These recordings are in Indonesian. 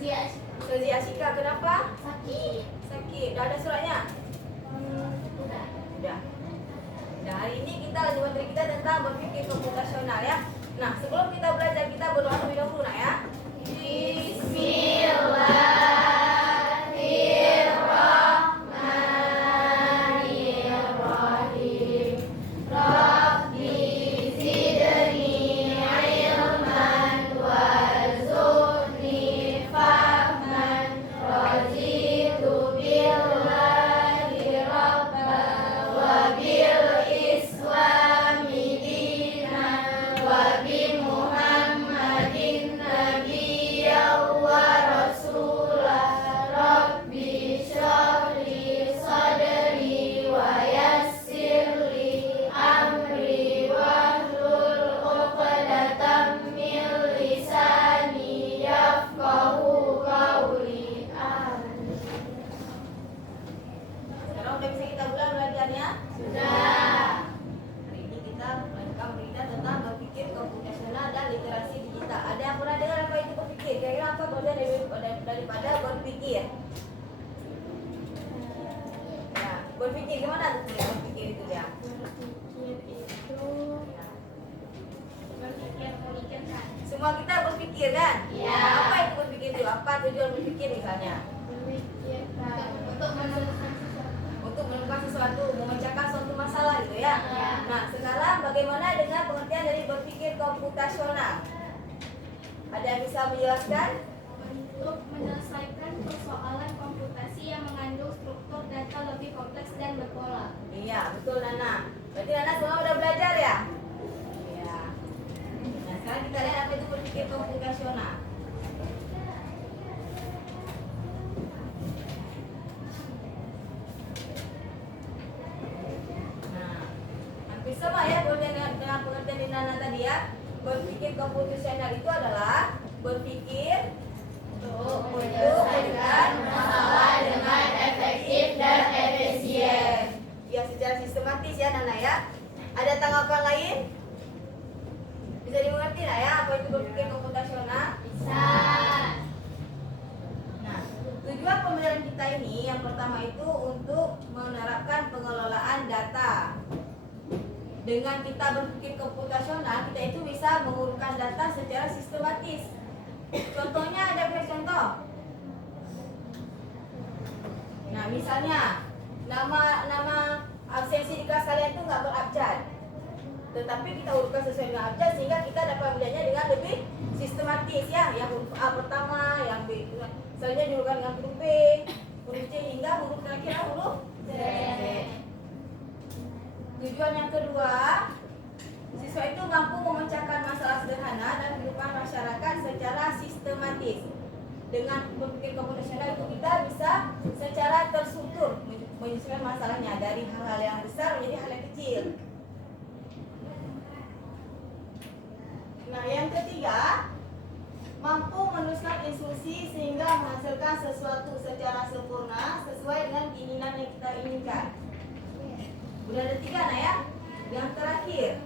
Suzi Asika, kenapa? Sakit. Sakit. Dah ada suratnya? Udah. Udah. Nah, hari ini kita lagi materi kita tentang berpikir komputasional ya. Nah, sebelum kita belajar, kita berdoa terlebih dahulu nak ya. Bismillahirrahmanirrahim. Rabbi zidni ilman warzuqni fahman. Raditu billahi rabban wa bil islami dinan wa bi Muhammadin nabiyyan wa rasulah. Rabbi shrahli sadri wa yassirli amri wahlul 'uqdatam min lisani yafqahu qawli. Amin. Sekarang udah bisa kita mulai belajarnya? Sudah. Hari ini kita melanjutkan berita tentang berpikir komputasional dan literasi digital. Ada yang pernah dengar apa itu berpikir? Kira-kira apa bagian daripada berpikir? Ya, berpikir gimana tuh berpikir itu ya? Berpikir itu berpikir memikirkan. Semua kita berpikir kan? Iya. Nah, apa itu berpikir itu? Apa tujuan berpikir misalnya? Memikirkan untuk menemukan sesuatu. Untuk menemukan sesuatu, memecahkan suatu masalah gitu ya. Iya. Nah, sekarang bagaimana dengan pengertian dari berpikir komputasional? Ada yang bisa menjelaskan? Untuk menyelesaikan persoalan komputasi yang mengandung struktur data lebih kompleks dan berpola. Iya, betul Nana. Berarti Nana semua udah belajar ya? Iya. Nah, sekarang kita lihat apa itu berpikir komputasional. Nah, hampir sama ya dengan pengertian di Nana tadi ya. Berpikir komputasional itu adalah berpikir untuk menyelesaikan masalah dengan efektif dan efisien. Ya, secara sistematis ya Nana ya. Ada tanggapan lain? Bisa dimengerti nggak ya apa itu berpikir komputasional? Bisa. Nah, tujuan pembelajaran kita ini yang pertama itu untuk menerapkan pengelolaan data. Dengan kita berpikir komputasional, kita itu bisa mengurutkan data secara sistematis. Contohnya ada berapa contoh? Nah, misalnya nama absensi di kelas kalian itu nggak berabjad, tetapi kita urutkan sesuai dengan abjad sehingga kita dapat membacanya dengan lebih sistematis ya. Yang huruf A pertama, yang B selanjutnya diurutkan dengan huruf B, huruf C hingga huruf terakhir huruf Z. Tujuan yang kedua, siswa itu mampu memecahkan masalah sederhana dan kehidupan masyarakat secara sistematis. Dengan berpikir komputasional itu kita bisa secara terstruktur menyelesaikan masalahnya dari hal-hal yang besar menjadi hal yang kecil. Nah, yang ketiga, mampu menuliskan instruksi sehingga menghasilkan sesuatu secara sempurna sesuai dengan keinginan yang kita inginkan. Udah ada 3 nah ya. Yang terakhir,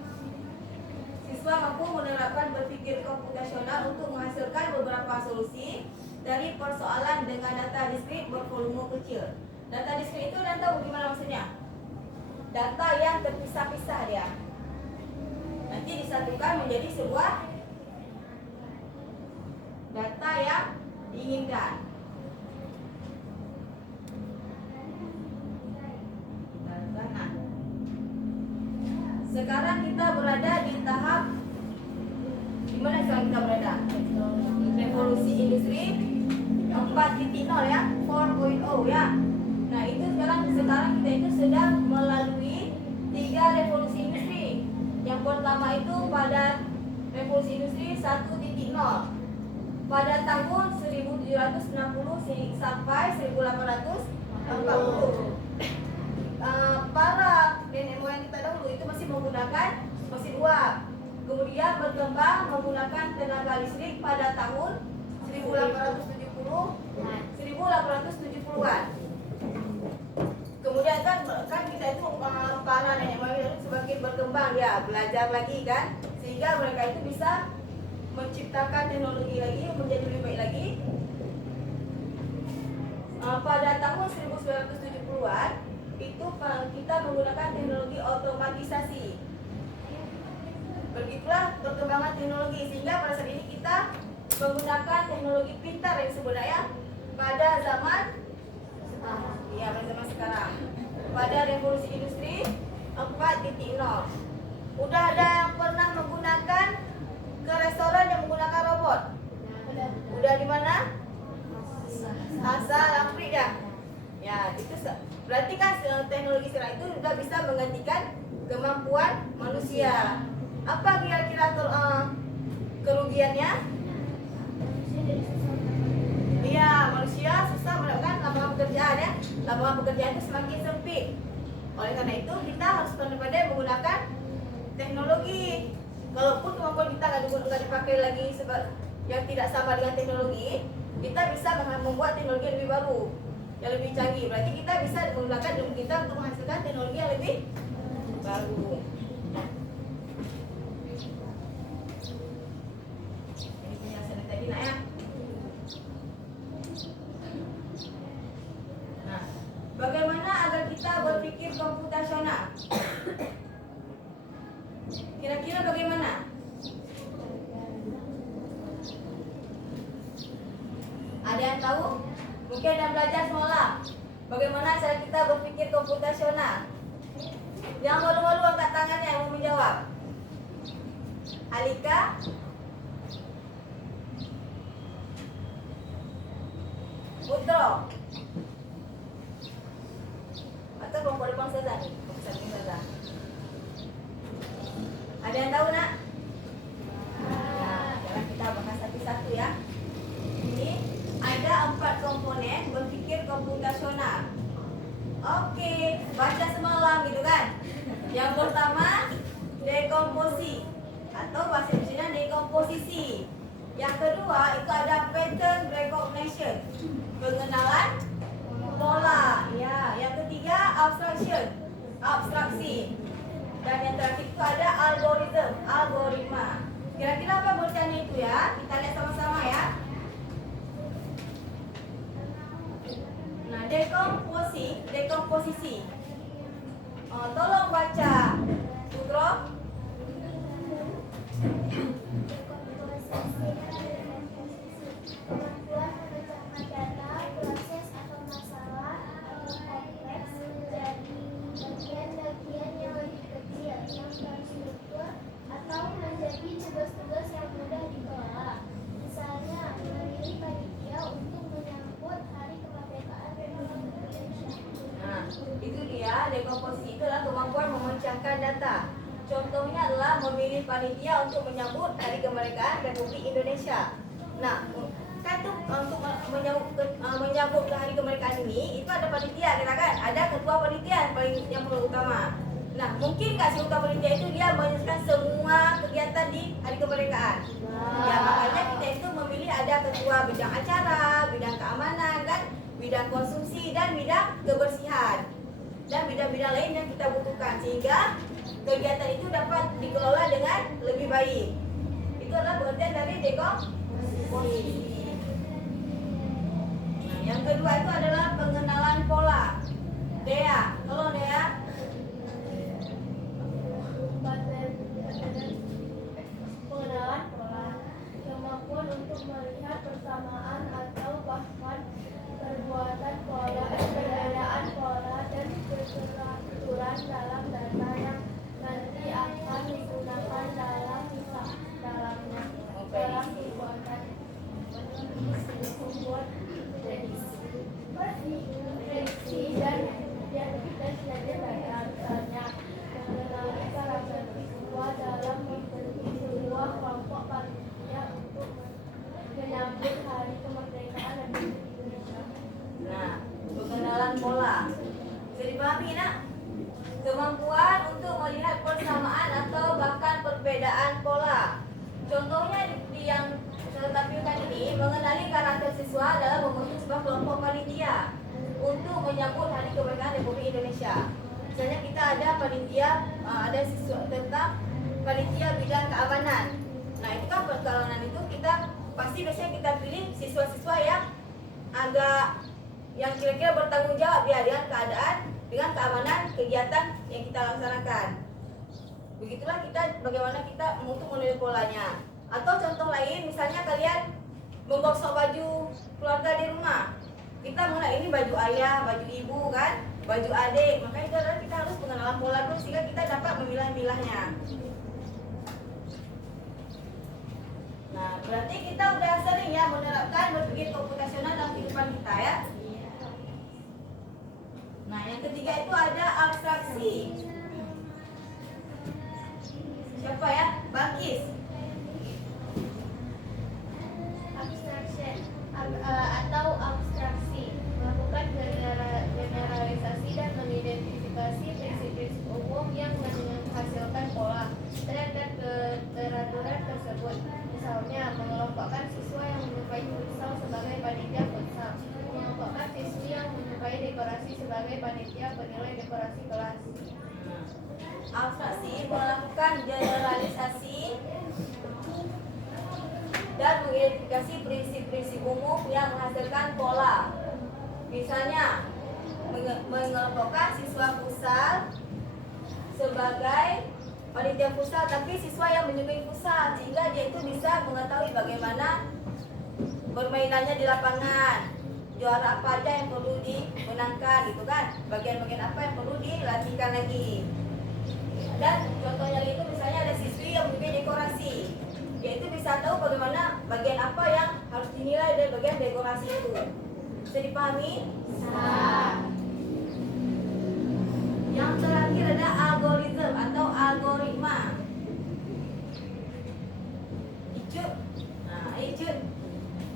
siswa mampu menerapkan berpikir komputasional untuk menghasilkan beberapa solusi dari persoalan dengan data diskrit bervolume kecil. Data diskrit itu dan tahu gimana maksudnya? Data yang terpisah-pisah dia. Nanti disatukan menjadi sebuah data yang diinginkan. Nah, sekarang kita berada di tahap di mana sekarang kita berada? Revolusi industri 4.0 ya, 4.0 ya. Nah, itu sekarang kita itu sedang melalui 3 revolusi industri. Yang pertama itu pada revolusi industri 1.0 pada tahun 1760 sampai 1840. Para nenek moyang kita dahulu itu masih menggunakan mesin uap. Kemudian berkembang menggunakan tenaga listrik pada tahun 1870-an. Kemudian kan kita itu para nenek moyang itu semakin berkembang ya, belajar lagi kan, sehingga mereka itu bisa menciptakan teknologi lagi menjadi lebih baik lagi. 1970-an itu kita menggunakan teknologi otomatisasi. Begitulah perkembangan teknologi sehingga pada saat ini kita menggunakan teknologi pintar yang sebenarnya pada zaman sekarang. Pada revolusi industri 4.0. Udah ada yang pernah menggunakan ke restoran yang menggunakan robot? Udah di mana? Asal Afrika. Ya, itu berarti kan teknologi sekarang itu sudah bisa menggantikan kemampuan manusia. Apa kira-kira kerugiannya? Iya, manusia susah mendapatkan lapangan pekerjaan ya. Lapangan pekerjaan itu semakin sempit. Oleh karena itu kita harus pandai-pandai menggunakan teknologi. Kalaupun kemampuan kita nggak dipakai lagi yang tidak sama dengan teknologi, kita bisa membuat teknologi yang lebih baru, yang lebih canggih. Berarti kita bisa menggunakan ilmu kita untuk menghasilkan teknologi yang lebih baru. Ini penjelasan tadi nak ya. Nah, bagaimana agar kita berpikir komputasional? Kira-kira bagaimana? Ada yang tahu? Mungkin ada yang belajar semalam. Bagaimana cara kita berpikir komputasional? Yang malu-malu angkat tangannya yang mau menjawab. Alika? Putro? Atau kelompok depan saja nih? Ada yang tahu nak? Nah, sekarang kita bahas satu-satu ya. Ini ada 4 komponen berpikir komputasional. Oke, baca semalam gitu kan. Yang pertama dekomposisi atau bahasa Indonesia dekomposisi. Yang kedua itu ada pattern recognition, pengenalan pola. Ya, yang ketiga abstraksi. Dan yang terakhir itu ada algoritma. Kira-kira apa bacanya itu ya? Kita lihat sama-sama ya. Nah, dekomposisi. Tolong baca, Putro. Kemampuan memecahkan data, proses atau masalah atau kompleks menjadi bagian-bagian yang lebih kecil yang terstruktur atau menjadi tugas-tugas yang mudah dikelola. Misalnya, memilih panitia untuk menyambut Hari Kemerdekaan Republik Indonesia. Nah, itu dia dekomposisi, itulah kemampuan memecahkan data. Contohnya adalah memilih panitia untuk menyambut Hari Kemerdekaan Republik Indonesia. Nah, kan tuh untuk menyambut ke Hari Kemerdekaan ini itu ada panitia, kita kan ada ketua panitia yang paling utama. Nah, mungkin nggak si ketua panitia itu dia menyelesaikan semua kegiatan di Hari Kemerdekaan. Ya, makanya kita itu memilih ada ketua bidang acara, bidang keamanan kan, bidang konsumsi dan bidang kebersihan dan bidang-bidang lain yang kita butuhkan sehingga kegiatan itu dapat dikelola dengan lebih baik. Itu adalah pengertian dari dekomposisi. Nah, yang kedua itu adalah pengenalan pola. Dea, tolong Dea. Pengenalan pola, kemampuan untuk melihat persamaan atau bahkan perbuatan pola, perbedaan pola dan keteraturan dalam data yang nanti akan digunakan dalam dalamnya dalam pembuatan prediksi dan belajar datanya mengenali karakteristik dalam membentuk sebuah kelompok panitia untuk menyambut Hari Kemerdekaan Republik Indonesia. Nah, pengenalan pola. Bisa dipahami nak? Kemampuan untuk melihat persamaan atau bahkan perbedaan pola. Contohnya di yang saya tampilkan ini mengenali karakter siswa dalam membentuk sebuah kelompok panitia untuk menyambut Hari Kemerdekaan Republik Indonesia. Misalnya kita ada panitia, ada siswa tentang panitia bidang keamanan. Nah, itu kan keamanan itu kita pasti biasanya kita pilih siswa-siswa yang agak yang kira-kira bertanggung jawab ya dengan keadaan, dengan keamanan kegiatan yang kita laksanakan. Begitulah kita bagaimana kita untuk menilai polanya. Atau contoh lain, misalnya kalian menggosok baju keluarga di rumah. Kita mulai ini baju ayah, baju ibu kan, baju adik. Makanya itu adalah kita harus pengenalan pola dulu sehingga kita dapat memilah-milahnya. Nah, berarti kita udah sering ya menerapkan berpikir komputasional dalam kehidupan kita ya. Nah, yang ketiga itu ada abstraksi. Siapa ya? Bangkis. Abstraction atau abstraksi melakukan generalisasi dan mengidentifikasi prinsip-prinsip umum yang menghasilkan pola tren dan keteraturan tersebut. Misalnya, mengelompokkan siswa yang menyukai futsal sebagai panitia futsal, mengelompokkan siswi yang menyukai dekorasi sebagai panitia penilai dekorasi kelas. Abstraksi melakukan generalisasi dan mengidentifikasi prinsip-prinsip umum yang menghasilkan pola. Misalnya, mengelompokkan siswa futsal sebagai panitia futsal, tapi siswa yang menyukai futsal sehingga dia itu bisa mengetahui bagaimana permainannya di lapangan, juara apa aja yang perlu dimenangkan gitu kan, bagian-bagian apa yang perlu dilatihkan lagi. Dan contohnya itu misalnya ada siswi yang menyukai dekorasi, dia itu bisa tahu bagaimana bagian apa yang harus dinilai dari bagian dekorasi itu. Bisa dipahami? Bisa. Yang terakhir ada algoritma atau algoritma. Icut. Nah, icut.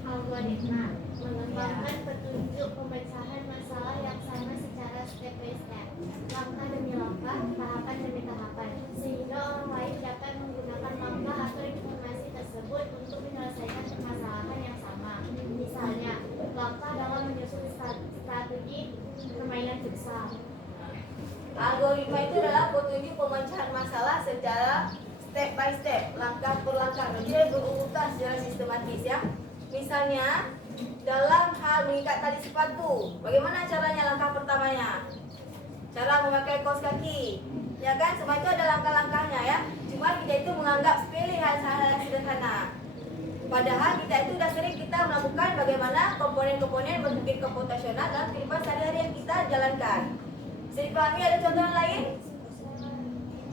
Algoritma mengembangkan petunjuk pemecahan masalah yang sama secara step by step, langkah demi langkah, tahapan demi tahapan, sehingga orang lain dapat menggunakan langkah atau informasi tersebut untuk menyelesaikan permasalahan yang sama. Misalnya, langkah dalam menyusun strategi permainan futsal. Algoritma itu adalah petunjuk pemecahan masalah secara step by step, langkah per langkah, jadi berurutan secara sistematis ya. Misalnya dalam hal mengikat tali sepatu, bagaimana caranya langkah pertamanya? Cara memakai kaos kaki, ya kan? Semua itu ada langkah-langkahnya ya. Cuma kita itu menganggap sepele hal-hal yang sederhana. Padahal kita itu sudah sering kita melakukan bagaimana komponen-komponen berpikir komputasional dalam kehidupan sehari-hari yang kita jalankan. Bisa dipahami? Ada contoh yang lain?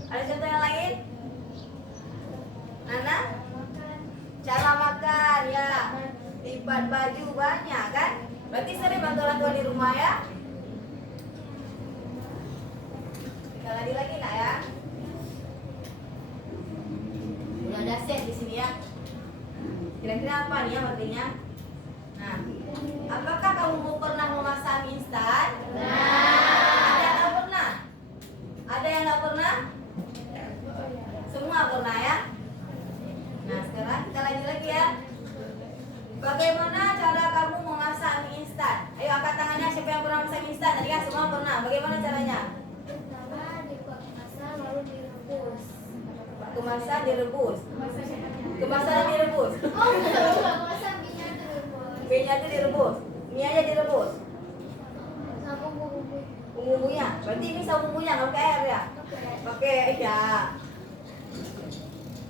Ada contoh yang lain? Nana? Cara makan ya, lipat baju banyak kan? Berarti sering bantu orang tua di rumah ya. Sekali lagi nak ya. Udah ada set di sini ya. Kira-kira apa nih ya artinya? Nah, apakah kamu pernah memasak mie instan? Ada yang nggak pernah? Ada yang nggak pernah? Semua pernah ya. Nah, sekarang kita lanjut lagi ya. Bagaimana cara kamu memasak mie instan? Ayo angkat tangannya siapa yang pernah masak mie instan? Tadi kan semua pernah. Bagaimana caranya? Pertama dimasak lalu direbus. Kemasan direbus. Kemasan direbus. Oh, enggak masak minyak direbus. Mie-nya itu direbus. Mie aja direbus. Sama bumbu. Bumbunya. Berarti mie sama bumbunya nggak pakai air ya? Pakai ya.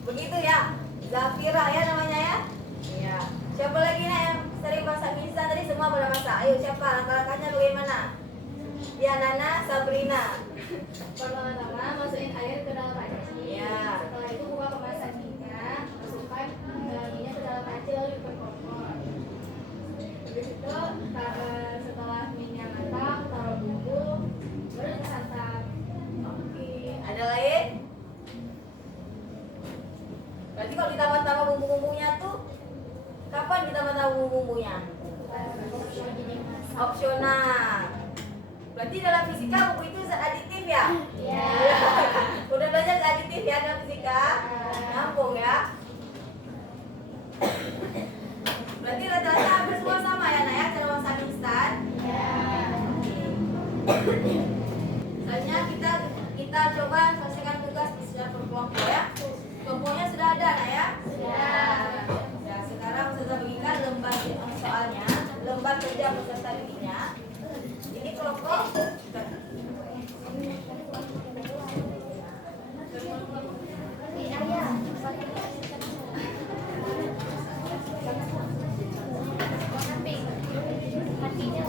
Begitu ya. Zafira ya namanya ya. Iya. Siapa lagi nih yang sering masak mie instan tadi semua pada masak? Ayo siapa? Langkah-langkahnya bagaimana? Ya Nana, Sabrina. Pertama-tama masukin air ke dalam panci. Ya. Setelah itu buka kemasan minyak, masukkan minyak ke dalam panci lalu diperkokoh. Habis itu setelah minyak matang, taruh bumbu, baru disantap. Oke. Ada lain? Berarti kalau ditambah-tambah bumbu-bumbunya tuh kapan ditambah-tambah bumbu-bumbunya? Opsional. Berarti dalam fisika bumbu itu zat aditif ya? Iya. Udah belajar zat aditif ya dalam fisika? Nyambung ya. Berarti rata-rata hampir semua sama ya Nak ya cara masak mie instan? Iya. Selanjutnya kita coba selesaikan tugas di secara berkelompok ya. Kelompoknya sudah ada Nak ya? Sudah. Ya, sekarang sudah bagikan lembar soalnya, lembar kerja peserta didiknya. Tulis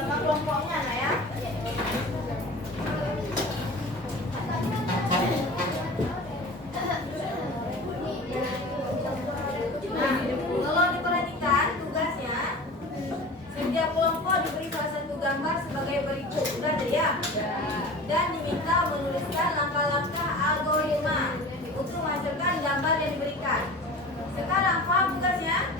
nama kelompoknya, nah ya. Nah, kalau diperhatikan tugasnya, setiap kelompok diberi salah satu gambar sebagai berikut. Sudah ada ya? Dan diminta menuliskan langkah-langkah algoritma untuk menghasilkan gambar yang diberikan. Sekarang paham tugasnya?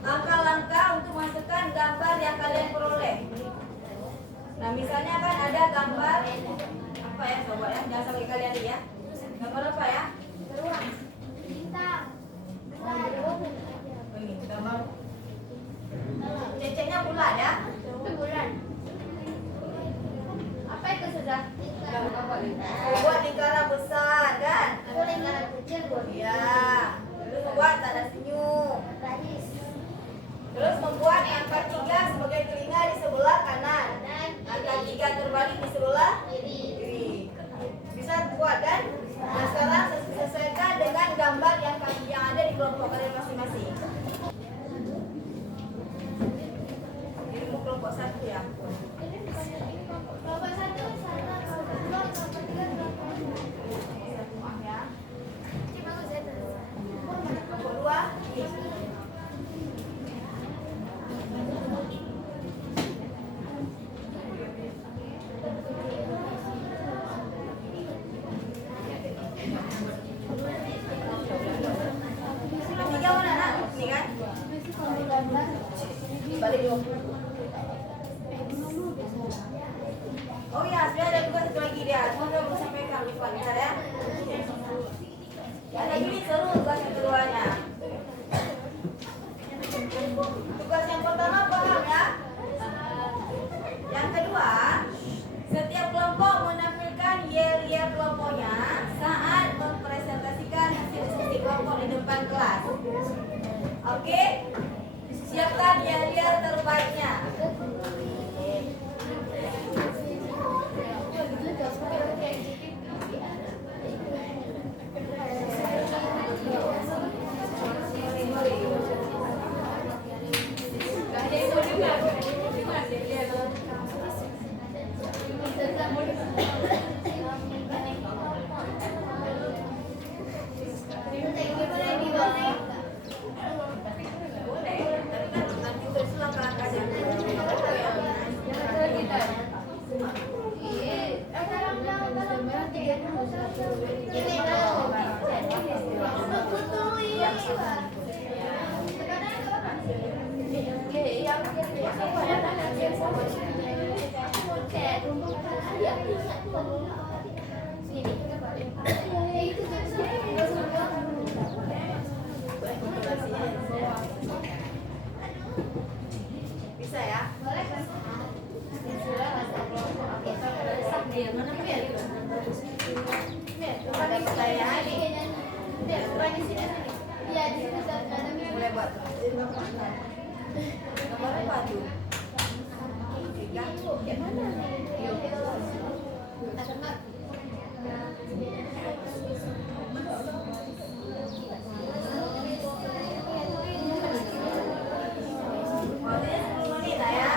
Langkah-langkah untuk menghasilkan gambar yang kalian peroleh. Nah, misalnya kan ada gambar apa ya, coba ya, jangan sampai kalian lihat ya. Gambar apa ya? Bintang. Ini gambar ceceknya bulat ya. Bulan. Apa itu sudah? Buat lingkaran besar kan? Aku lingkaran kecil buat. Iya. Terus buat tanda senyum. Garis. Terus membuat angka 3 sebagai telinga di sebelah kanan. Dan Angka 3 terbalik di sebelah kiri. kiri. Bisa buat kan? Nah, sekarang sesuaikan dengan gambar yang ada di kelompok kalian masing-masing. Ini mau kelompok 1 ya. Kelompok 1, kelompok 2, kelompok 3, kelompok 4. Maaf ya. Coba aku saya terus. Kelompok 2. Ketiga mana nak? Ini kan? Balik dulu. Oh ya, sudah ada juga satu lagi dia. Cuma saya belum sampaikan, lupa bicara ya. Ada ini seru tugas yang keduanya. Tugas yang pertama paham ya? Yang kedua, setiap kelompok menampilkan yel-yel kelompoknya saat mempresentasikan hasil diskusi kelompok di depan kelas. Oke? Siapkan yel-yel terbaiknya. Bisa ya? Ada pertanyaan nih? Mulai buat. Gambar apa tuh? Tiga. Waktunya 10 menit lah ya.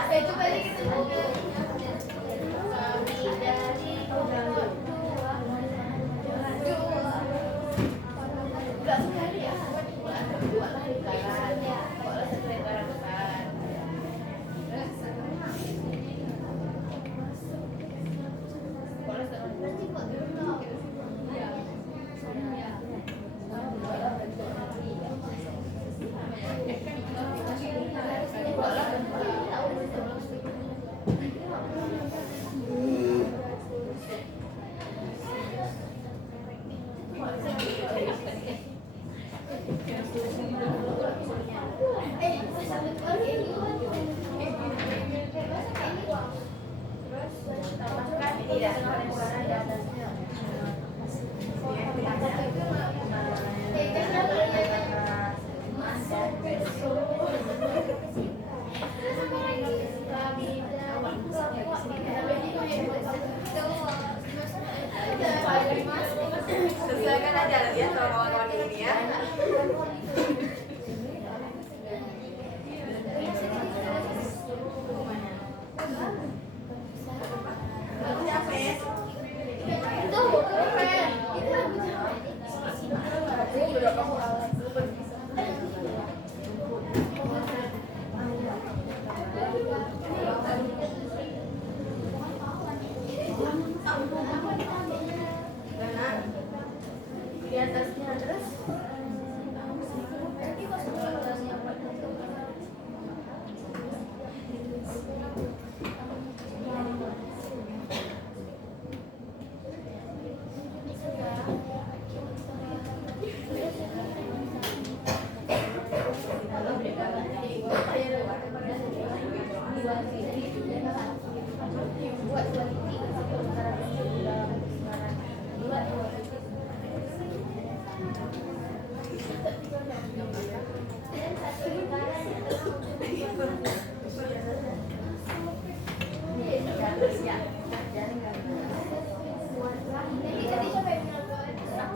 Sesuaikan aja ya sama kawan-kawan kayak gini ya. Di atasnya terus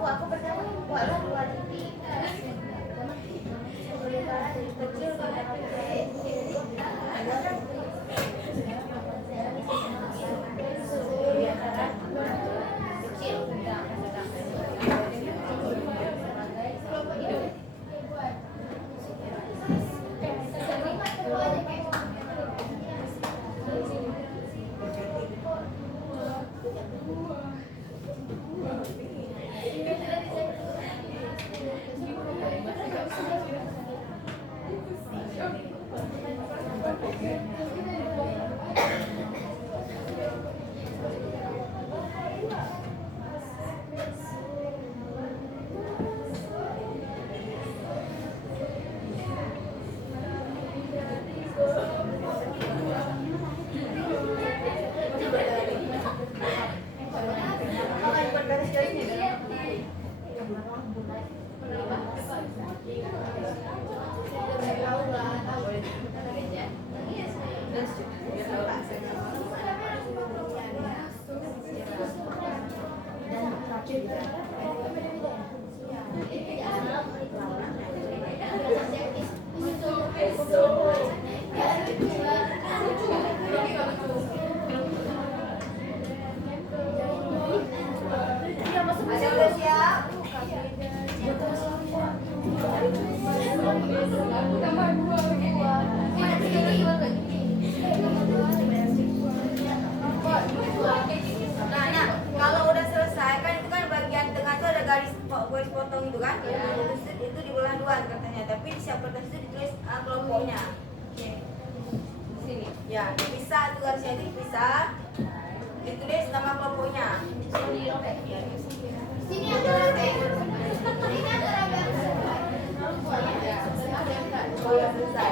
aku pertama buatlah 2 titik. Sementara dari kecil ke garis potong itu kan, itu di belah 2 katanya, tapi di siap kertas itu ditulis kelompoknya. Sini, ya dipisah itu garisnya itu dipisah, ditulis nama kelompoknya. Sini ada robek. Sini ada robek. Oh ya selesai.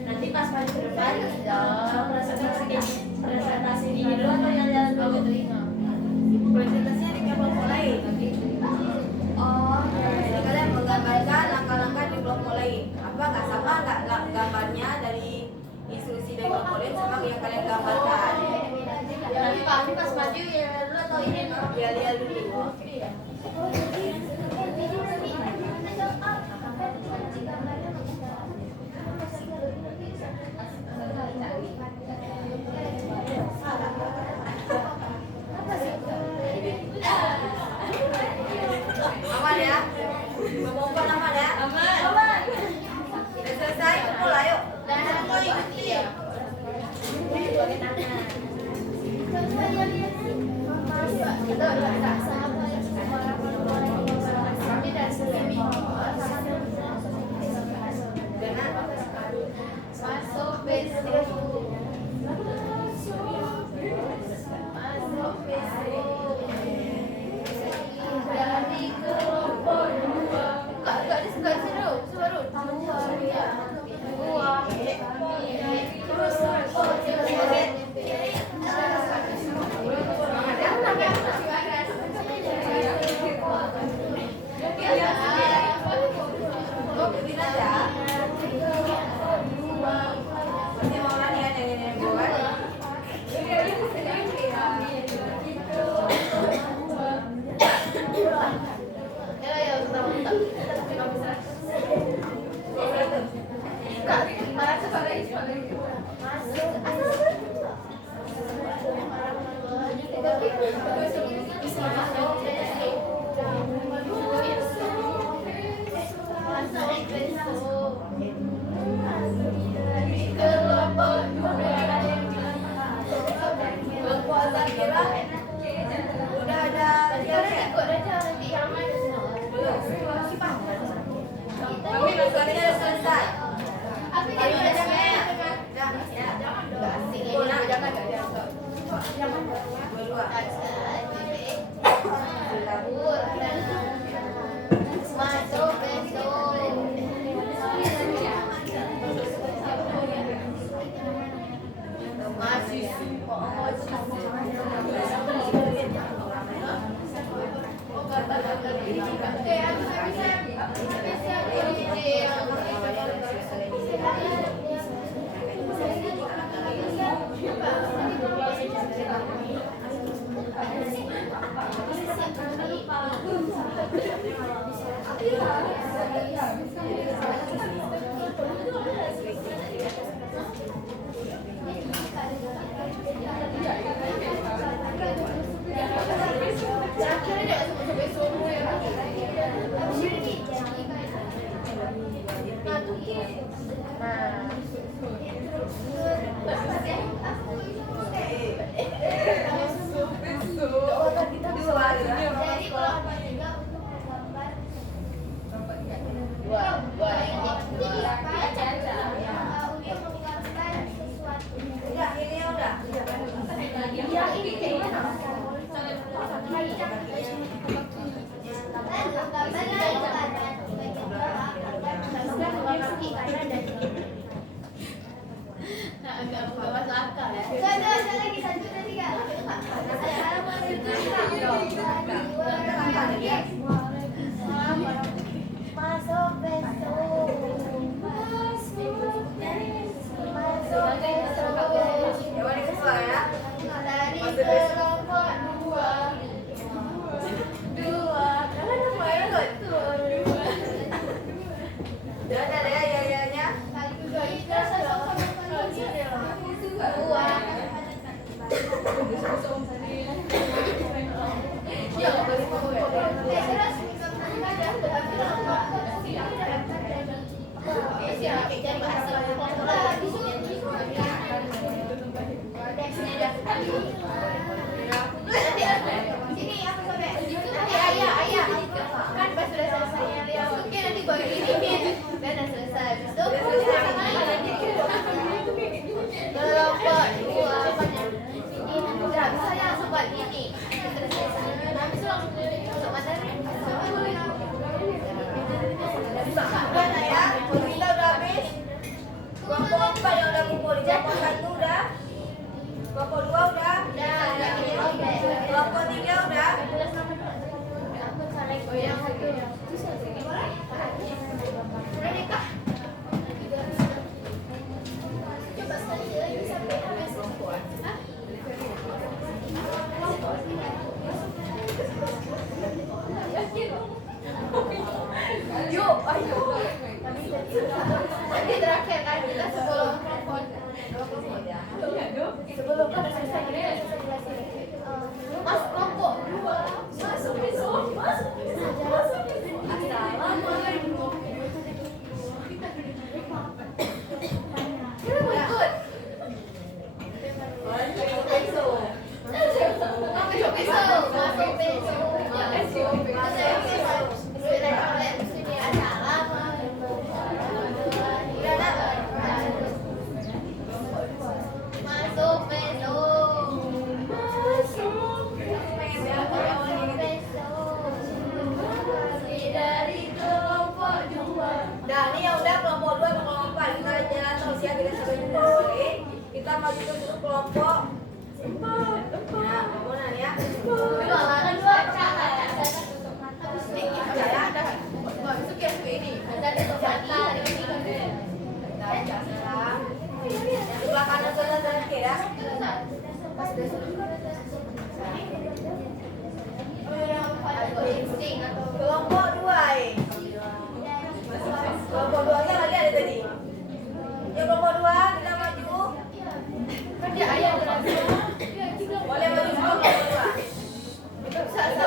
Nanti pas maju ke depan dong presentasi ini dulu atau jalan-jalan dulu telinga Presentasinya di kelompok mulai. oh Jadi kalian menggambarkan langkah-langkah di kelompok lain. Apa nggak sama nggak gambarnya dari instruksi dari kelompok lain sama yang kalian gambarkan? nanti pas maju ya dulu atau ini Ya lihat dulu. Aman ya? Mengumpul aman ya? aman Udah selesai, kumpul ayo. dan Semua ikuti ya. Dan Puasa kira udah ada kami masaknya udah selesai. Ayo Masuk besok. masih Masuk dari kelompok dua. Kelompok 2 udah? Kelompok 3 udah? Yuk, ayo. Nanti terakhir kan kita sebelum Mas kelompok 2 masuk besok. Assalamualaikum. Kita mau ikut. Masuk besok. Masuk besok. Masuk besok. Nah, ini yang udah kelompok 2 sama kelompok 4. Kita jalan terus ya, kita sampai jumpa lagi. Kita maju ke kelompok 4. Nah, kemudian ya. Sebelah kanan sebelah kiri ya. Kelompok 2 Kelompok 2 nya lagi ada tadi. Ya kelompok 2 kita maju. Boleh maju semua kelompok 2.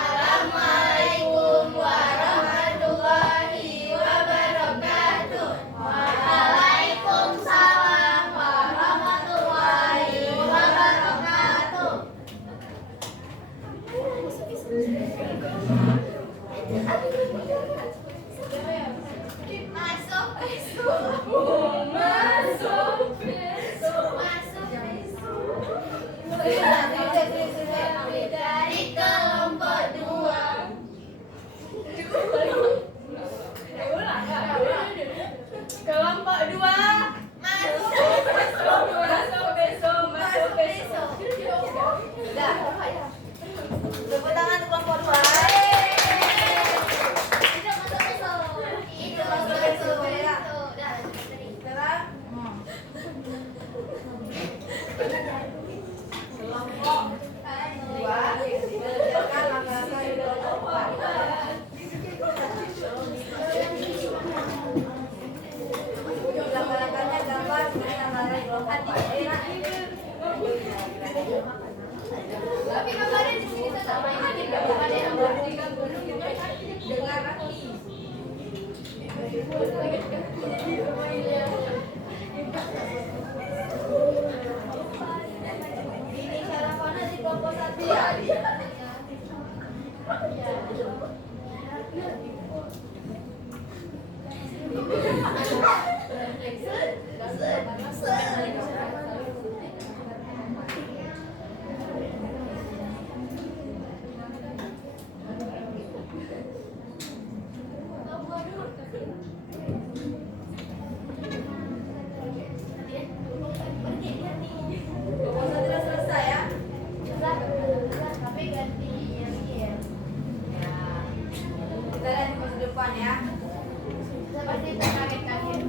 Assalamualaikum warahmatullahi wabarakatuh. Waalaikumsalam warahmatullahi wabarakatuh. Masuk besok. Masuk besok. Masuk besok. Dari kelompok 2. Kelompok 2. Masuk Masuk besok. Masuk besok. Udah. Tepuk tangan untuk kelompok 2. Itu masuk besok. Itu masuk besok. Udah. Sekarang kelompok 2 mengerjakan langkah-langkah di kelompok 4. Langkah-langkahnya gambar seperti langkah-langkah di kelompok 4. Tapi kemarin di sini tetap main tidak ada yang Dengar lagi. Ini cara mana di kelompok 1 ya? Kelompok 1 sudah selesai ya? tapi ganti yang ini ya. Ya. Kita lihat di masa depan ya. Seperti terkaget-kaget.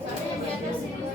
Soalnya di atas ini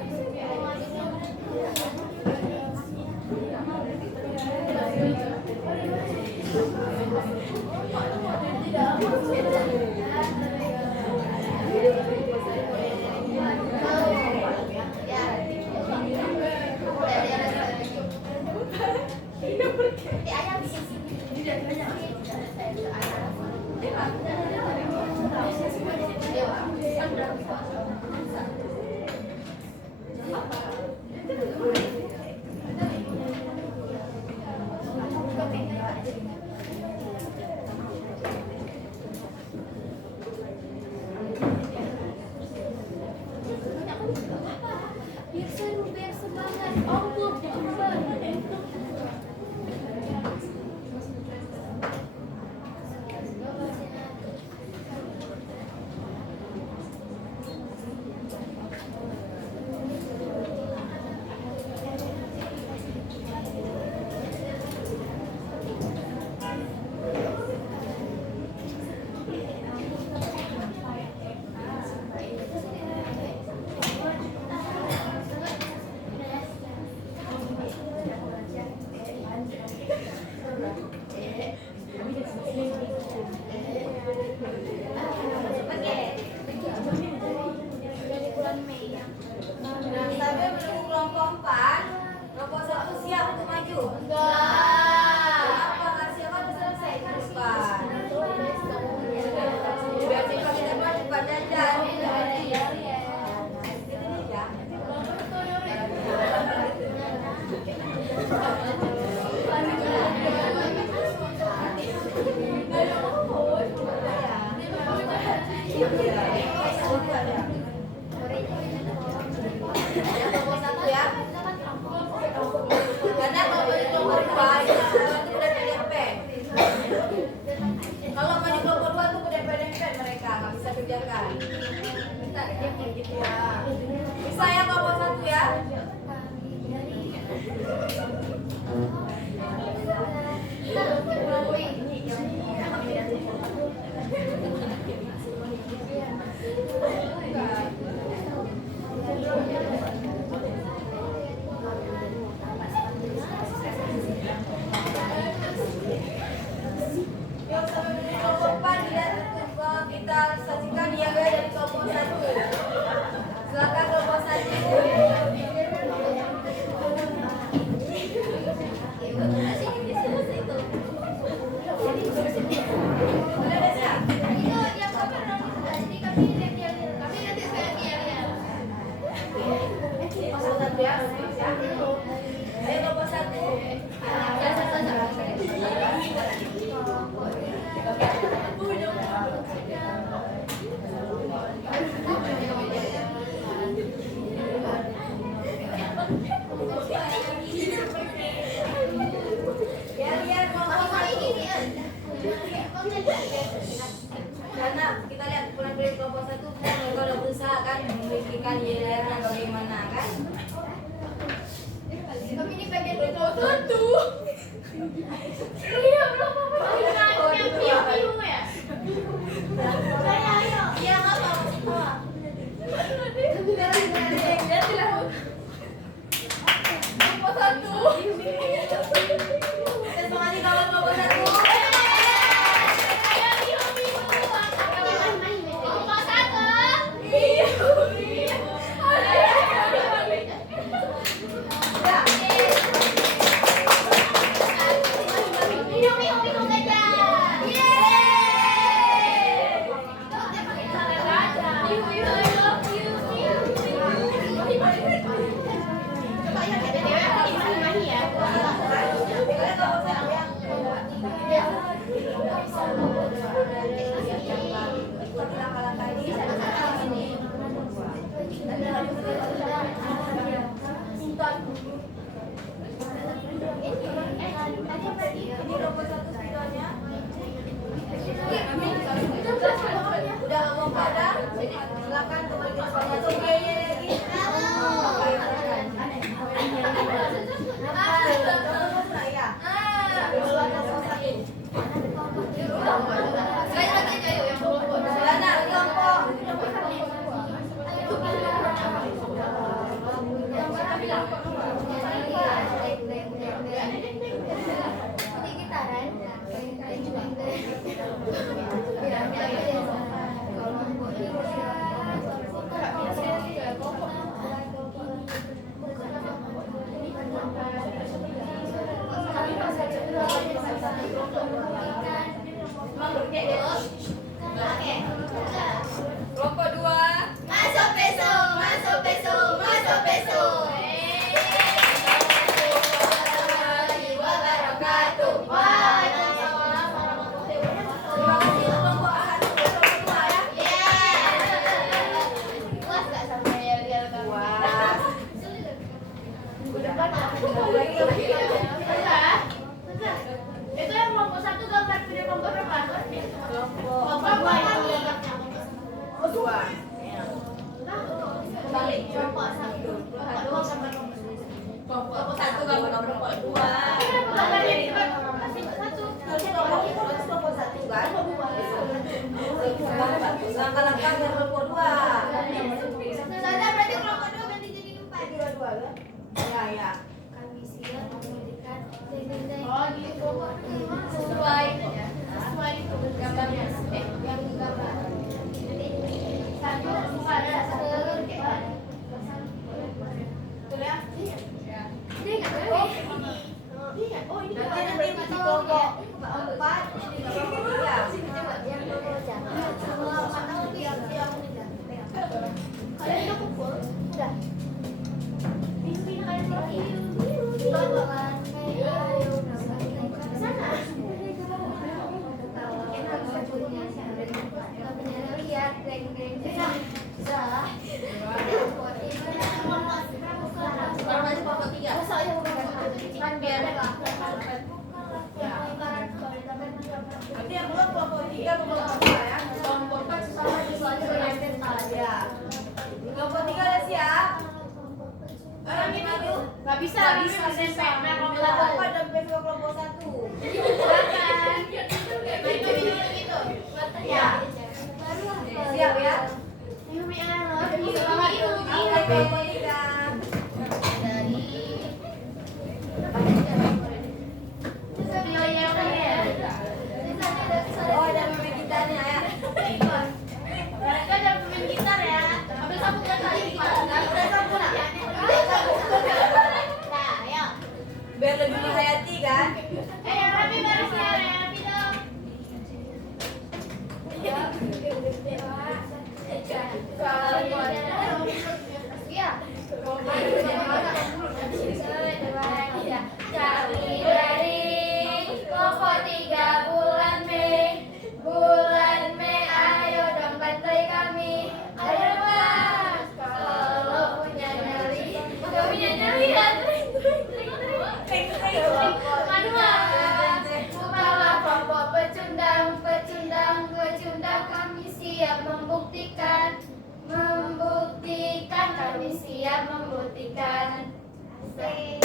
biar seru, biar semangat. Allah Akbar. Iya, belum apa-apa. Yang bingung ya. Iya, nggak apa-apa. Semangat kawan kelompok 1. Ini kelompok 1 spidolnya. Udah ngomong pada, silakan kembali ke sekolahnya. Oke lagi. Kelompok 2. Masuk peso, masuk peso, masuk peso. Warahmatullahi wabarakatuh. Waalaikumsalam warahmatullahi wabarakatuh. Terima kasih kelompok 1 dan kelompok 2 ya. Ya. Puas nggak sampai ya Puas. Itu yang kelompok 1 gambar video kelompok berapa? Kelompok 2. Balik. Kelompok 1 gambar kelompok 2. Gambar yang di depan Kelompok 1 kan? Langkah-langkah dari kelompok 2. Sada berarti kelompok 2 ganti jadi 4. Dua-dua kan? Ya, ya. Kami siap memberikan Oh gitu. Sesuai itu gambarnya. yang gambar. Satu pada seluruh Betul ya? Ini nggak boleh. Nanti di kelompok 4 di kelompok 3. Yang nomor jangan. Semua mana yang kalian udah kumpul? Udah. Pindah kalian lagi. Sana. Lihat, Kelompok 3. kan biar Nanti yang belum kelompok 3 kelompok 2 ya. kelompok 4 sesama siswanya bergantian. Ya. Kelompok 3 udah siap? Orang ini maju. nggak bisa SMP. Nah, kelompok Kelompok 1. 4 dan kedua kelompok 1. Silakan. Itu gitu. Ya. Siap ya? Yumi I love you. Selamat Oke, kelompok 3. Oh, ada meme gitarnya ya. Mereka ada pemain gitar ya. Ambil sabuk dan tali. Udah sambung nak? Nah, ayo. Biar lebih menghayati kan? Yang rapi barisnya, yang rapi dong. Ya. Kami dari kelompok 3 bulan Mei, ayo dong bantai kami. Ayo mas, kalau punya nyali, bawa kelompok pecundang, kami siap membuktikan, kami siap membuktikan. Asik.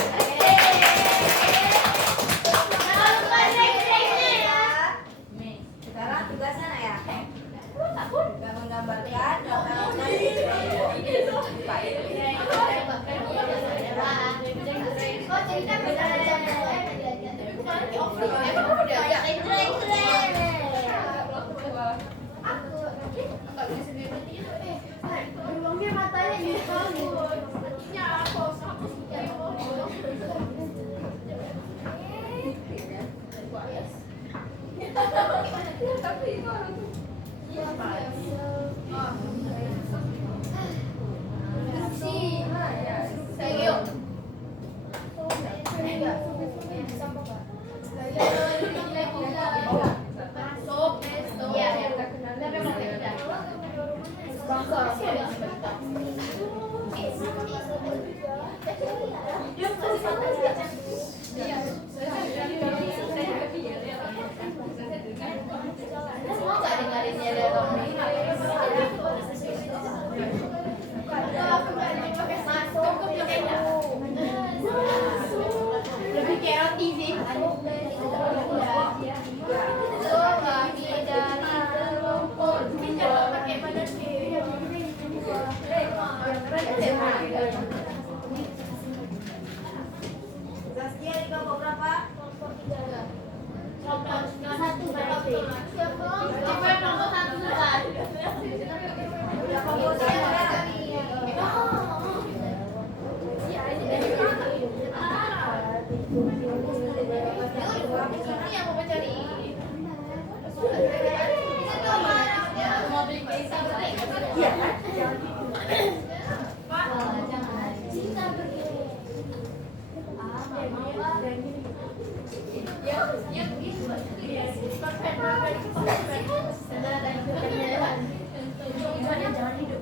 Emang kamu diajak? Beruangnya matanya gitu kali. Mau nggak dengerinnya dari Tommy? Lebih kayak roti sih. Kami dari Telumpur. Bisa pakai badan Saskia di kelompok berapa? Satu berarti. Apa yang nomor satu kan? Ya kelompok siapa? Ini yang mau mencari. Mau beli pisang. Iya. Cinta berdiri. Jangan hidup.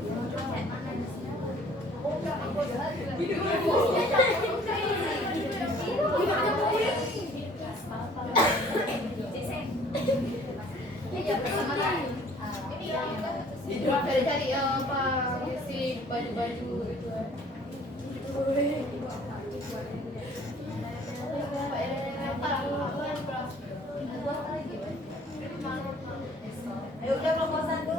Cari apa si baju-baju itu. Ayo udah kelompok satu.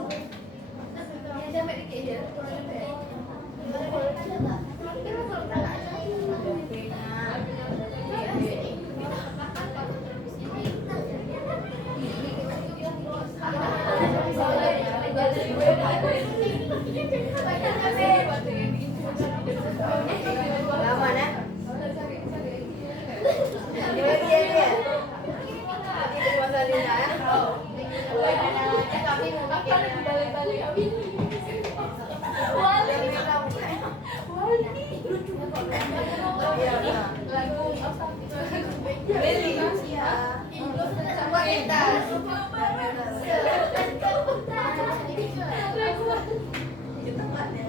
Lama nah. Iya. Itu masalahnya ya. Kami mau bikin balik-balik lagu apa? Beli. Iya. Coba kita. Di tempatnya.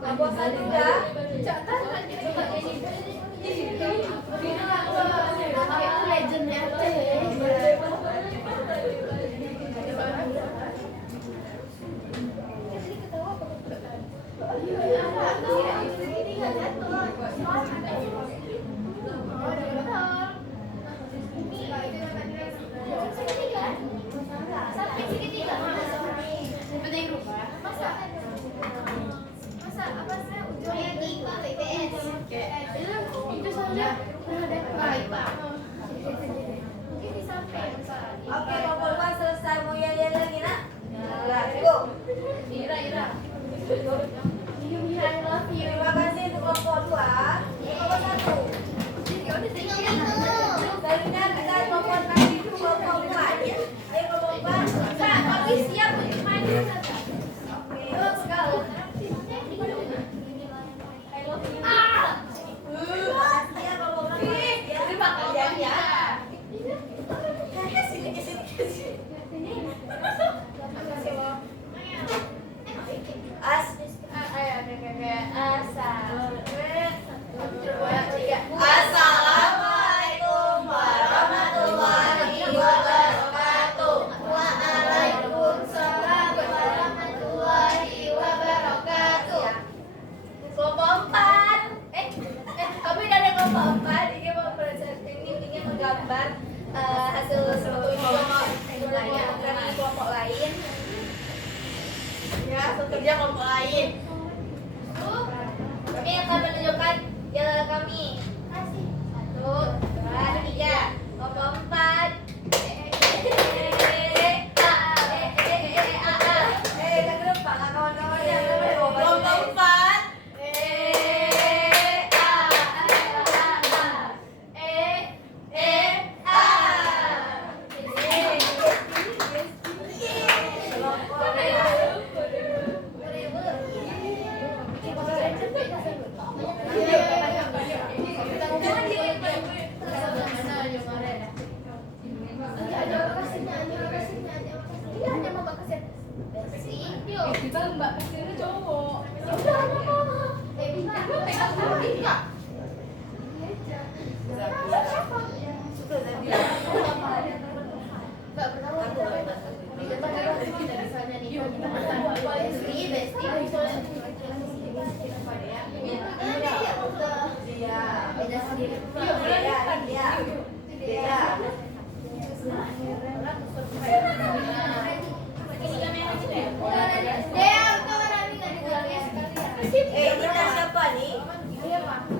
Kelompok satu ya. Legendnya. Oke, kelompok dua selesai. Mau yel-yel lagi nak? Nah, cukup. Ira. Terima kasih untuk kelompok dua. Kelompok satu. Selanjutnya kita kelompok lagi itu kelompok dua. Ayo kelompok dua. Kami siap main. Saskia kelompok berapa? Terima kasih ya. Assalamualaikum warahmatullahi wabarakatuh. Waalaikumsalam warahmatullahi wabarakatuh. Kelompok 4. Kami dari kelompok 4 ingin ingin menggambar hasil kelompok dari kelompok lain. Ya, kerja kelompok lain. Kami akan menunjukkan Mbak Pesirnya cowok. Ya udah apa? Bina, gue pegang dulu Bina. Suka tadi. Gak pernah mau kita misalnya nih kita besti Dia. beda sendiri. Beda. Kita siapa nih?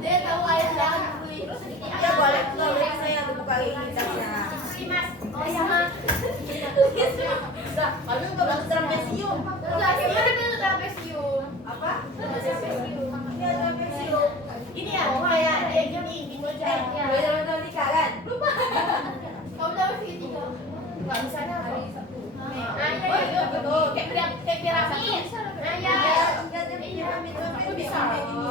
Dia tahu ayah jangan Ya boleh boleh saya buka ini tasnya. Oh iya mas. Kalau nggak mau trapesium. Enggak, gimana dia trapesium? Apa? Trapesium. Iya trapesium. Ini ya, kayak gini aja. Boleh teman-teman nikah kan? Kamu tahu segitiga? Enggak misalnya apa? Oh iya betul. Kayak piramid. Nah ya. Enggak ada piramid tapi bisa kayak gini.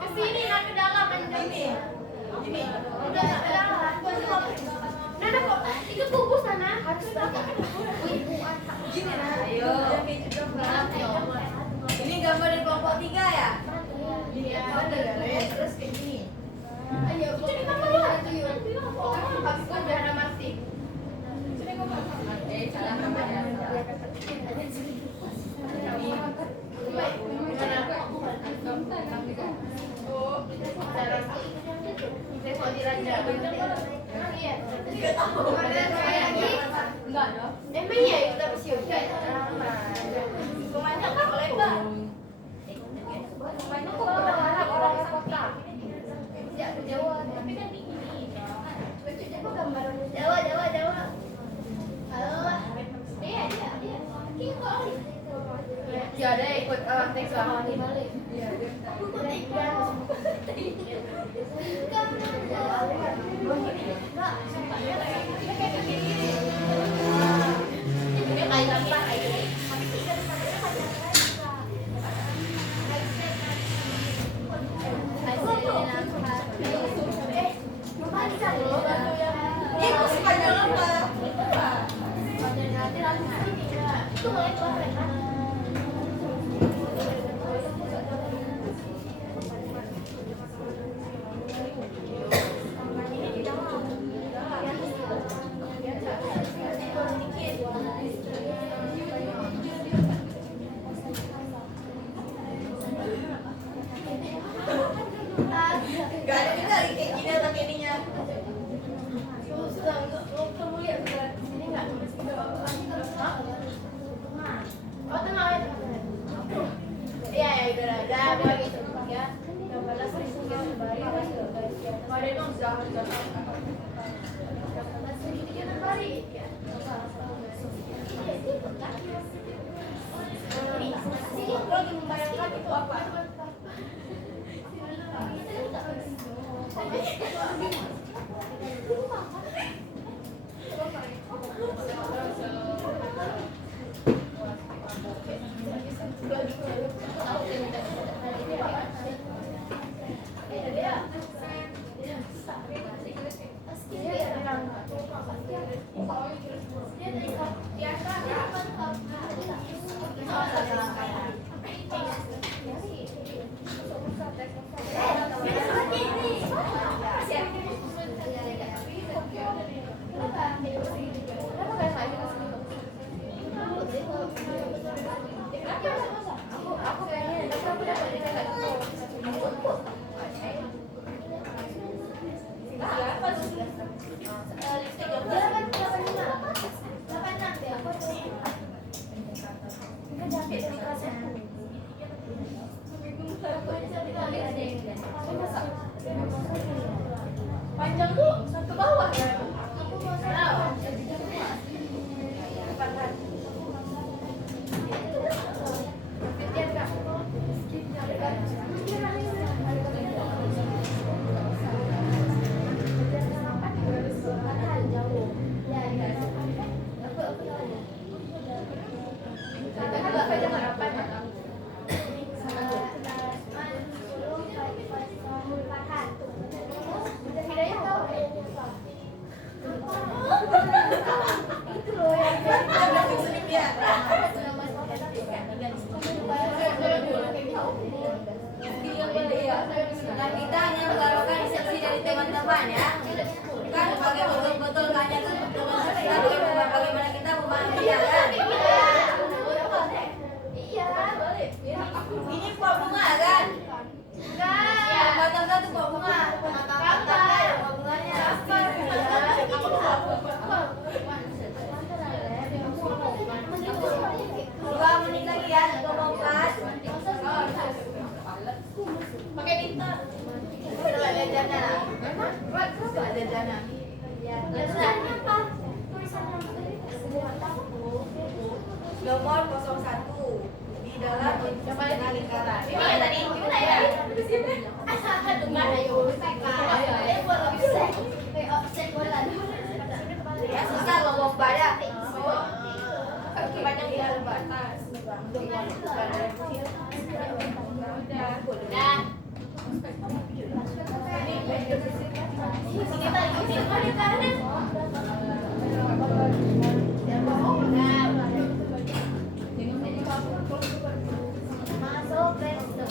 Kesini nak ke dalam Ini. Ini. Udah ke dalam. Nana kok ikut bungkus Nana? Harus Gini nah. Ayo. Ini gambar dari kelompok 3 ya? Iya. Terus kayak gini. Ayo, jadi kamu lihat tuh yuk. Habis itu udah ada Marti. Salah namanya. Enggak dong. Emang iya itu udah pesiun kan? Kebanyakan boleh enggak? Kebanyakan orang kota. Jawa, tapi kan ini. Jawa. Halo. Iya. Ya ada ikut teks lah. Iya. Aku Itu sepanjang apa? itu mulai keluar kan? Gak ada juga kayak gini atau kayak ininya. Kamu lihat ini nggak? Oh tengah ya. Iya udah ada gitu ya. Yang balas itu yang bari ada dong jangan. Sedikit bari ya. Ini lagi membayangkan itu apa? Panjang tuh ke bawah ya. Nah, kita hanya mengharapkan instruksi dari teman-teman ya. Kan pakai betul-betul hanya teman-teman kita bagaimana kita memahami ya kan? Ini buah bunga kan? Batang satu buah bunga. Buah bunganya. 2 menit lagi ya, 2 Pakai tinta. Ada jajanan. Ada jajanan. Tulisannya apa? Tulisannya Nomor 01 di dalam dengan lingkaran. Ini ya tadi gimana ya? Dengar ayo. Ya susah ngomong pada. Banyak di dalam batas. Udah. Sini tadi sini di kanan. Masuk resto.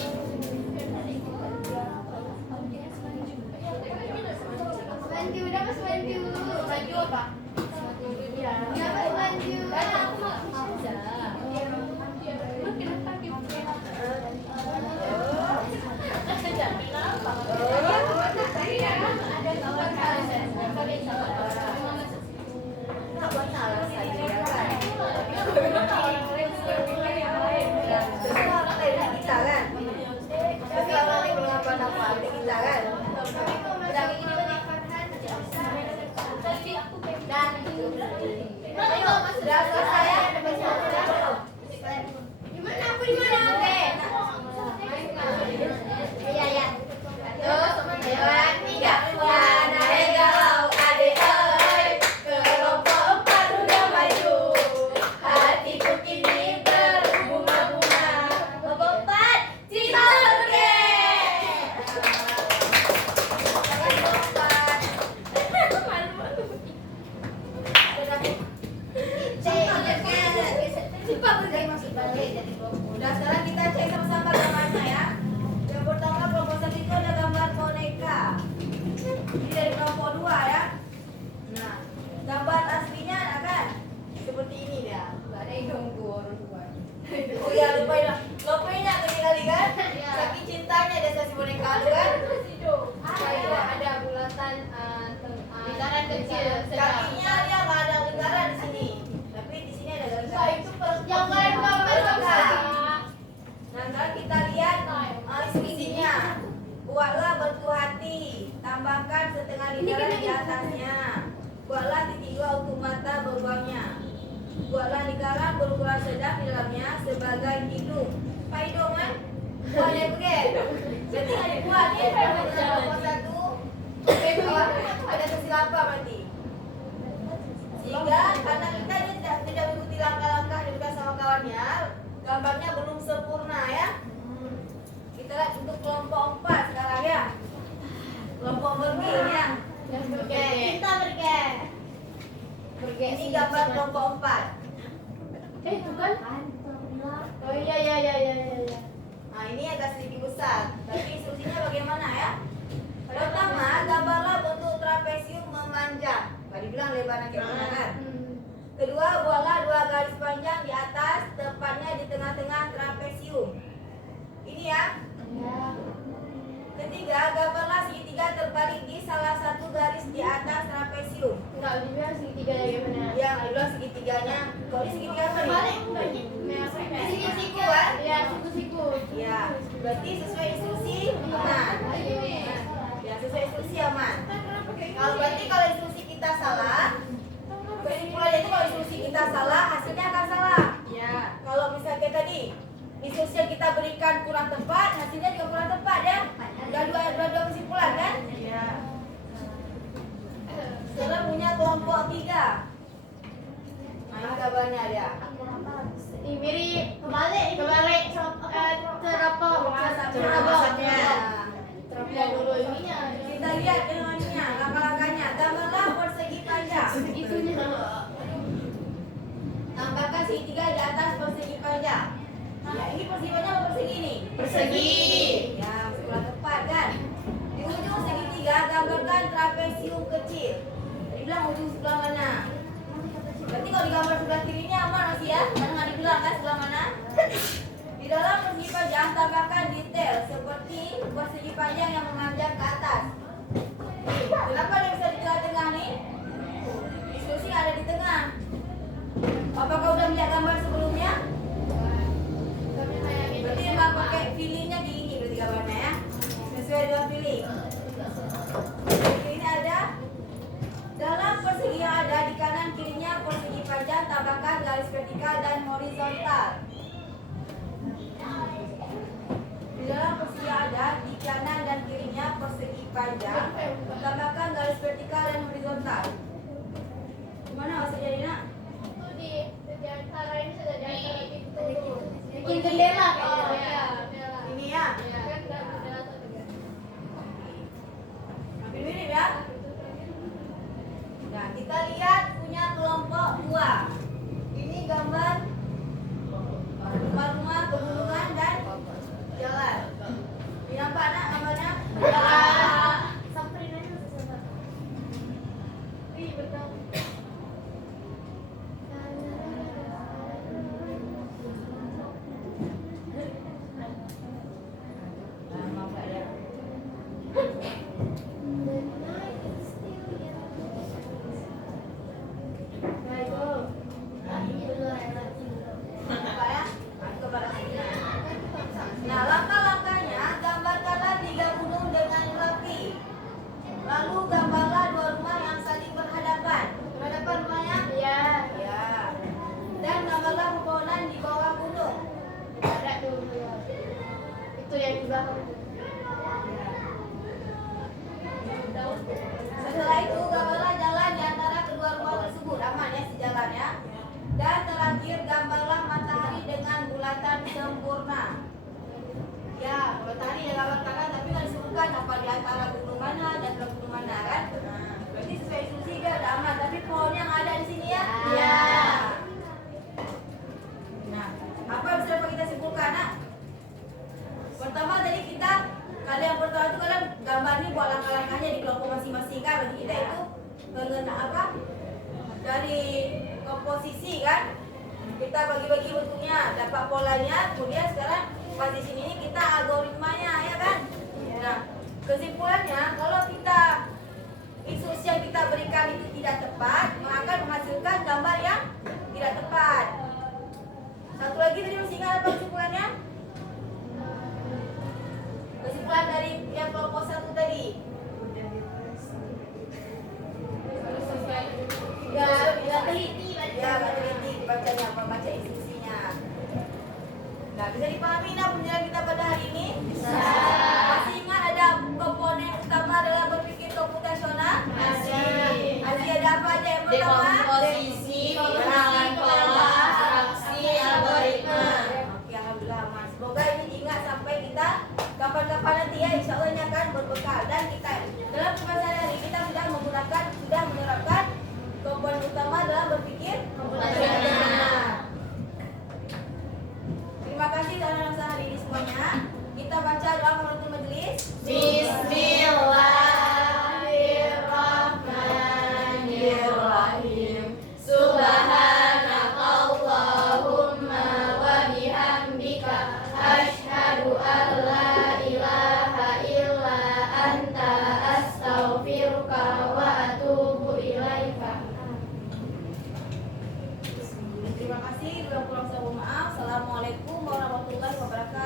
Maju udah mas maju. Maju apa? Ya mas maju. Gimana aku di mana? Oke. Iya ya. Terus, 2, 3. Wana galau adik oi, kelompok 4 udah maju. Hatiku kini berbunga-bunga. Kelompok 4, cinta surga. Udah, sekarang kita cek sama-sama gambarnya ya. Yang pertama kelompok 1 itu ada gambar boneka. Ini dari kelompok 2 ya. Nah, gambar aslinya ada kan? Seperti ini dia. Gak ada hidung gua orang tua. Oh ya, lupain lah. Lupain ya kali kan? Saking cintanya dia kasih boneka lu kan? Ada bulatan lingkaran kecil. Kakinya dia nggak ada lingkaran di sini. Tapi di sini ada lingkaran. Yang kalian Nah, sekarang kita lihat instruksinya. Buatlah bentuk hati, tambahkan setengah lingkaran di atasnya. Buatlah titik 2 untuk mata beruangnya. Buatlah lingkaran berukuran sedang di dalamnya sebagai hidung. Pak hidung kan? Buatnya begitu. Jadi ada buatnya kelompok 1. Ada kesilapan berarti. Sehingga karena kita tidak mengikuti langkah-langkah yang diberikan sama kawannya, gambarnya belum sempurna ya. Kita lihat untuk kelompok 4 sekarang ya. Kelompok berge ya. Cinta berge. Ini gambar kelompok 4. Bukan? Oh iya. Nah, ini agak sedikit besar. Tapi instruksinya bagaimana ya? Pertama, gambarlah bentuk trapesium memanjang. Tadi bilang lebarnya kayak mana kan? Kedua, buatlah 2 garis panjang di atas, tepatnya di tengah-tengah trapesium. Ini ya. Ketiga, gambarlah segitiga terbalik di salah satu garis di atas trapesium. Enggak, dibilang segitiga ya gimana? Yang dibilang segitiganya. Kalau ini segitiga apa nih? Sini siku kan? Ya, siku. Ya, berarti sesuai instruksi aman. Ya, sesuai instruksi aman. Kalau instruksi kita salah, kesimpulannya itu kalau instruksi kita salah, hasilnya akan salah. Ya. Kalau misalnya kayak tadi, instruksi yang kita berikan kurang tepat, hasilnya juga kurang tepat ya. Udah dua kesimpulan kan? Iya. Sekarang punya kelompok 3. Nah, ini kabarnya dia. Ini mirip kebalik teropong dulu ininya. Kita lihat ininya, langkah-langkahnya. Gambarlah persegi panjang. Segitunya. Tambahkan segitiga di atas persegi panjang. persegi panjang atau persegi ini? Persegi. Ya, sekolah tepat kan? Di ujung segitiga gambarkan trapesium kecil. Dibilang ujung sebelah mana? Berarti kalau digambar sebelah kirinya aman masih ya? Karena nggak dibilang kan sebelah mana? Di dalam persegi panjang tambahkan detail seperti persegi panjang yang memanjang ke atas. Kenapa dia bisa di tengah-tengah nih? Diskusi ada di tengah. Apakah udah melihat gambar sebelumnya? Berarti memang pakai feelingnya gini berarti gambarnya ya. Sesuai dengan feeling. Ini ada dalam persegi yang ada di kanan kirinya persegi panjang tambahkan garis vertikal dan horizontal. Di dalam persegi yang ada di kanan dan kirinya persegi panjang tambahkan garis vertikal dan horizontal. Gimana maksudnya Dina? Bikin jendela Oh, kayaknya. ini ya. Hampir mirip ya. Nah, kita lihat punya kelompok 2. Ini gambar rumah-rumah, pegunungan dan jalan. Ini nampak nak gambarnya? Samperin aja sama. Ih, betul. Nah, maaf tak ya. Nampak ya? Nah, coba sini. Nah, langkah-langkahnya gambarkanlah 3 gunung dengan rapi. Lalu gambarlah 2 rumah yang saling berhadapan. Berhadapan rumahnya? Iya. Ya. Dan gambarlah pepohonan di bawah gunung. Ada tuh. Itu yang di belakang. Setelah itu gambarlah jalan di antara kedua rumah tersebut. Aman ya sejalan ya. Dan terakhir gambarlah matahari dengan bulatan sempurna. Ya, matahari yang gambarkan tapi nggak disebutkan apa di antara gunung mana dan gunung mana kan? Nah, berarti sesuai instruksi dia udah aman. Tapi pohon yang ada di sini ya? Iya. Nah, apa yang bisa dapat kita simpulkan nak? Pertama tadi kita kalau yang pertama itu kalian gambar ini buat langkah-langkahnya di kelompok masing-masing kan. Bagi kita itu mengenai apa? Dari komposisi kan. Kita bagi-bagi bentuknya, dapat polanya. Kemudian sekarang pas di sini kita algoritmanya ya kan. Nah, kesimpulannya kalau kita instruksi yang kita berikan itu tidak tepat, maka akan menghasilkan gambar yang tidak tepat. Satu lagi tadi masih ingat apa kesimpulannya? Kesimpulan dari yang kelompok 1 tadi. Tidak teliti. Ya, nggak teliti bacanya, membaca instruksinya. Nah, bisa dipahami nah penjelasan kita pada hari ini? Bisa. Masih ingat ada komponen utama dalam berpikir komputasional? Masih. Masih ada apa aja yang pertama? Dekomposisi, pengenalan pola, abstraksi, algoritma. Oke, alhamdulillah aman. Semoga ini diingat sampai kita kapan-kapan nanti ya, insya Allah ini akan berbekal. Dan kita dalam pembahasan hari ini kita sudah menerapkan komponen utama dalam berpikir Komputasional. Terima kasih anak-anak sehari ini semuanya. Kita baca doa penutup majelis. Bismillahirrahmanirrahim. Subhanakallahumma wa bihamdika asyhadu an la ilaha illa anta astaghfiruka wa atubu ilaika. Terima kasih. Kurang-kurang saya mohon maaf. Assalamualaikum warahmatullahi wabarakatuh.